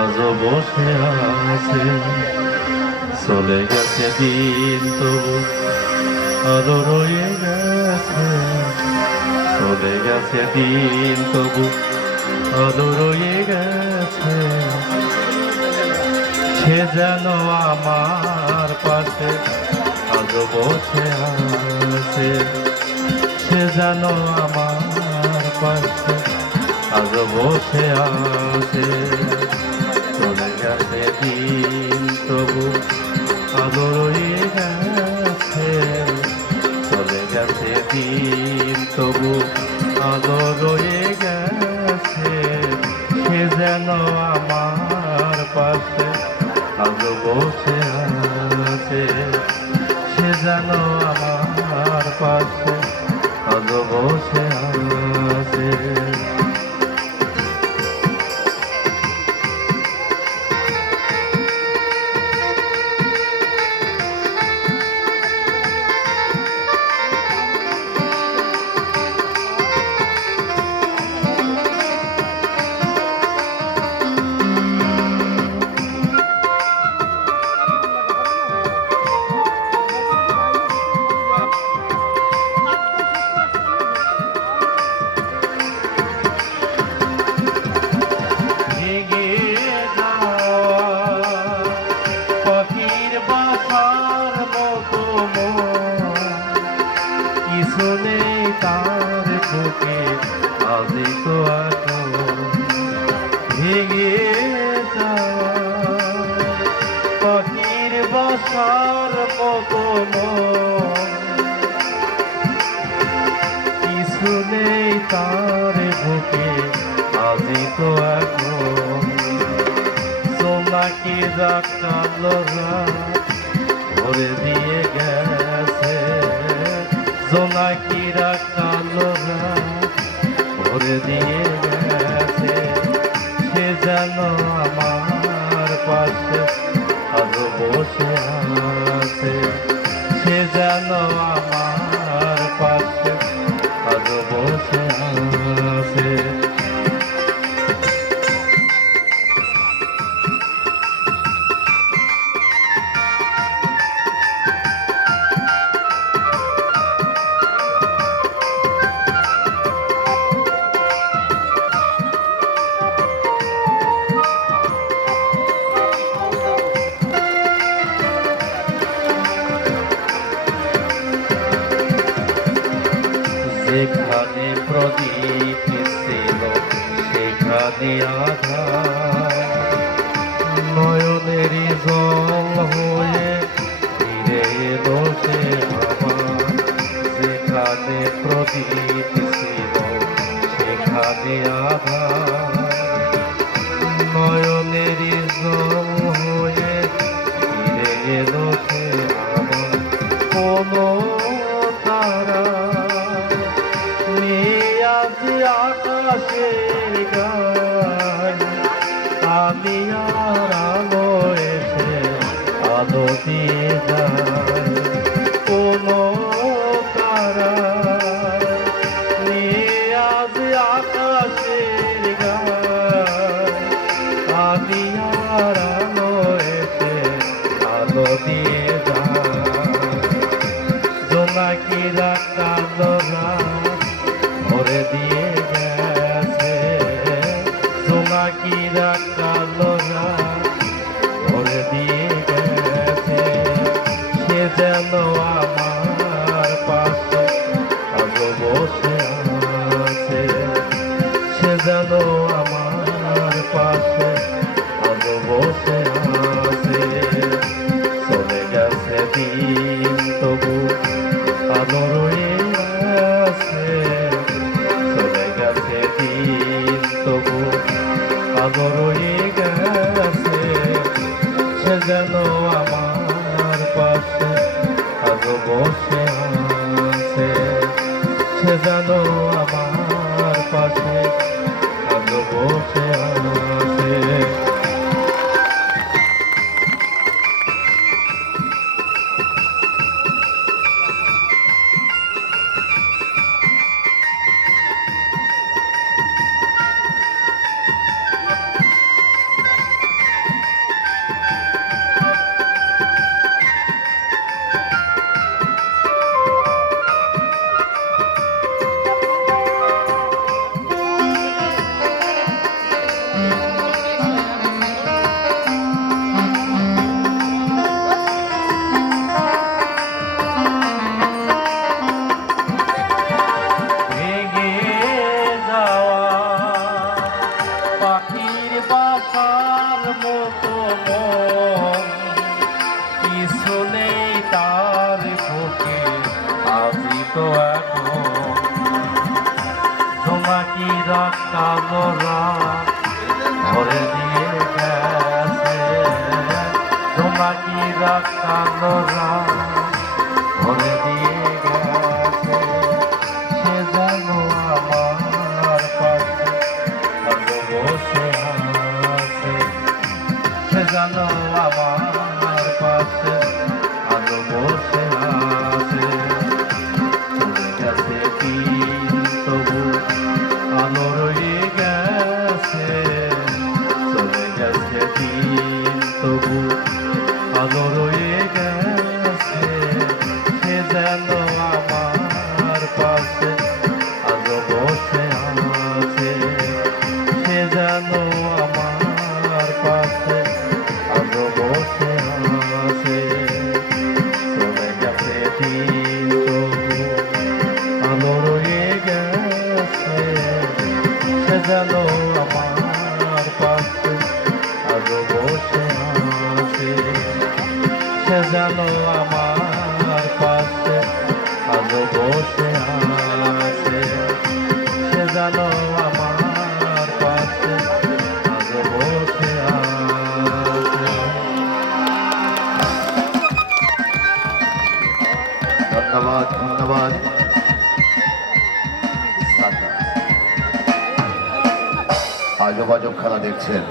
আজও বসে আছে। চলে গেছে দিন তবু আলো রয়ে গেছে, চলে গেছে দিন তবু আলো রয়ে গেছে। সে যেন আমার পাশে আজও বসে আছে, সে যেন আমার পাশে আজও বসে আছে। চলে গেছে দিন তবু আলো রয়ে গেছে, চলে গেছে দিন তবু আলো রয়ে গেছে। সে যেন আমার পাশে আজও বসে আছে, সে যেন আমার পাশে আজও বসে আছে। কিছু নেই তার বুকে আজি তো এখন ভেঙে যাওয়া পাখির বাসার মতো কিছু নেই তার বুকে আজি তো এখন। সোনাকে রাখালো ভরে দিয়ে গেছে, জোনাকিরা কালোরা ভরে দিয়ে গেছে। সে যেন আমার পাশে আজও বসে আছে, সে যেন আমার পাশে আজও বসে আছে। যেখানে প্রদীপ ছিল সেখানে আধার, নয়নেরই জল হয়ে ফিরে এলো সে আমার। যেখানে প্রদীপ ছিল সেখানে আধার, নয়নেরই জল হয়ে ফিরে এলো সে আমার। কোনো তারা আকাশের গান আমি আর আলো এসে আলো দিয়ে যায়। কোনো তারা আজ আকাশের গান আমি আর আলো এসে আলো দিয়ে যায়। জোনাকিরা কালোরা ভরে দিয়ে গেছে, জোনাকিরা কালোরা ভরে দিয়ে গেছে। সে যেন আমার পাশে আজও বসে আছে, সে যেন আমার পাশে আজও বসে আছে। চলে গেছে দিন তবু আলো রয়ে আছে, চলে গেছে দিন তবু আলো রয়ে গেছে। সে যেন আমার পাশে আজও বসে আছে, সে যেন আমার পাশে আজও বসে আছে। ভালোবাসার মতো মন কিছু নেই তার বুকে আজি তো এখন তোমাকে রাখালো রাত ভরে দিয়ে গেছে তোমাকে রাখালো রাত ভরে দিয়ে গেছে সে জানো আমার পাশে ভালো বসে আছে সে জানো আমার পাশে ভালো বসে আছে চলে গেছে দিন তবু আলো রয়ে গেছে চলে গেছে দিন তবু আলো রয়ে গেছে সে যেন আমার পাশে আলো বসে আছে সে যেন আমার পাশে আলো বসে আছে চলে গেছে দিন তবু আলো রয়ে গেছে সে যেন আমার পাশে আলো বসে আছে সে যেন আমার পাশে আলো বসে আছে সে যেন আমার পাশে আলো বসে আছে। ধন্যবাদ ধন্যবাদ। আজব আজব খেলা দেখছেন।